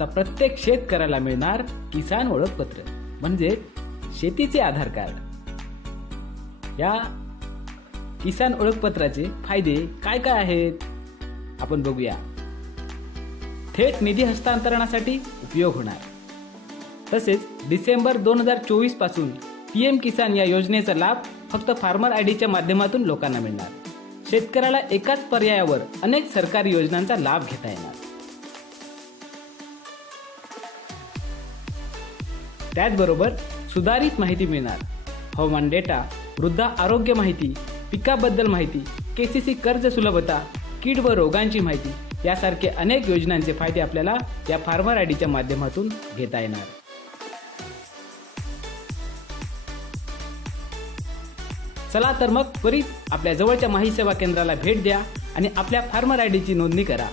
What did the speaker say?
आता प्रत्येक शेतकऱ्याला मिळणार किसान ओळखपत्र म्हणजे शेतीचे आधार कार्ड. या किसान ओळखपत्राचे फायदे काय काय आहेत? आपण बघूया. थेट निधी हस्तांतरणासाठी उपयोग होणार. तसेच डिसेंबर दोन हजार चोवीसपासून पी एम किसान या योजनेचा लाभ फक्त फार्मर आय डीच्या माध्यमातून लोकांना मिळणार. शेतकऱ्याला एकाच पर्यायावर अनेक सरकारी योजनांचा लाभ घेता येणार. त्याचबरोबर सुधारित माहिती मिळणार. हवामान डेटा वृद्धा आरोग्य माहिती पिकाबद्दल माहिती केसीसी कर्ज सुलभता कीड व रोगांची माहिती यासारखे अनेक योजनांचे फायदे आपल्याला या फार्मर आय डीच्या माध्यमातून घेता येणार. चला तर मग त्वरित आपल्या जवळच्या माही सेवा केंद्राला भेट द्या आणि आपल्या फार्मर आय डीची नोंदणी करा.